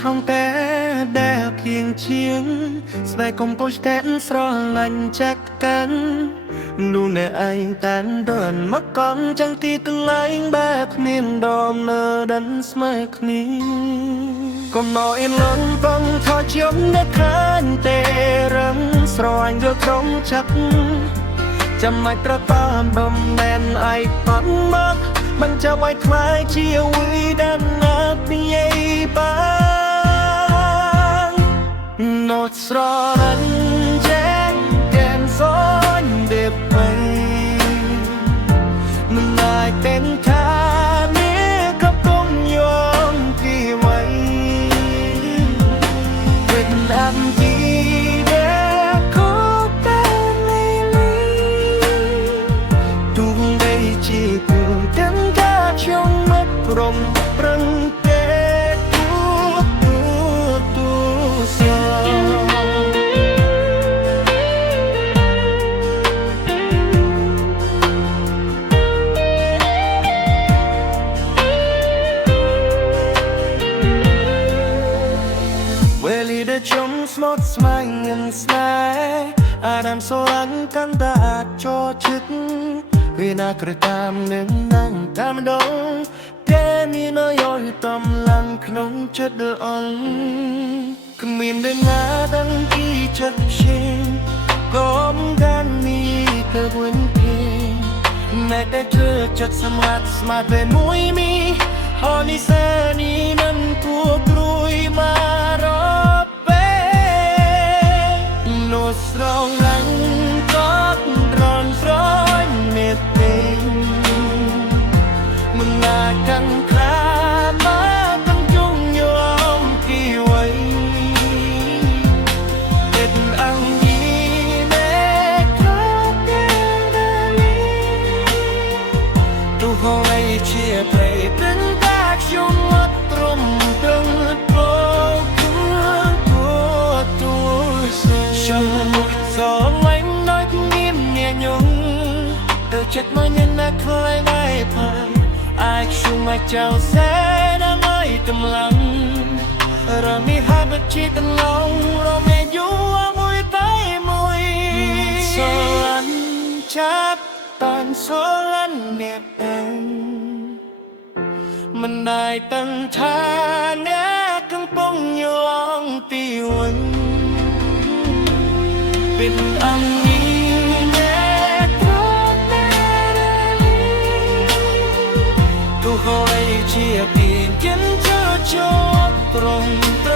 ក្នុងតែដែលគៀងជាងស្បែកកុំពុជតែនស្រឡាញ់ចាក់កាន់នោះអ្នកឯងតានដនមកកំចឹងទីកន្លែងបែបគ្មានដមលើដិនស្មើគ្នាកុំណអៀនលន់បងថយជុំនៅខានទេរឹងស្រឡាញ់យកក្រុមចាក់ចាំមិនប្រតាមបំមែនឯប៉ាត់មកមិនចាំឲ្យខ្លាយជាវីដានណាត់និយាយបាននោតស្រឡាញ់ចេញแกนซ้อนเด็บไปมันได้เป็นท่านี้ก็ต้องยอมที่ไว้เป็นอันที่เด็กก็เป็นลีทุ่งได้จีบเต็มกาชงมัดรมปรึงเตะตัวเสียชมสมดสมัยเงินสายอาดามโซลังกันตาจอชึกเวลากระตามหนึ่งนั่งตามดงแกมีน้อยอยู่ตำลังขนมจัดอ่อนขมิ้นเดินงาดังที่จัดชิงก้มกันนี้เธอวนเพียงแม้แต่เธอจัดสมาร์ทเป็นมวยมีฮอนิเซนี่นั้นตัวกรุยมารอស្រឡាញ់កត់រនស្រញ់មេទេមិនណាកាន់ខ្លាមកទាំងជុំយំគីវ័យទឹកអង្គីមេក្លាទាំងដែលទូហងឯជាព្រៃទាំងតាខ្ញុំអត់ត្រឹមទាំងចិត្តមកញ៉ាំណាខ្លៃដៃផាយអាចជុំមកចៅសែដល់ឲ្យតម្លឹងរមីហាត់ជីតឡងរមេយូមួយតែមួយសូឡាន់ចាប់តានសូឡាន់អ្នកអងមិនได้ตั้งท่าអ្នកកំពុងយងទីវិញเป็นอันhãy chia tiền kiến cho tรง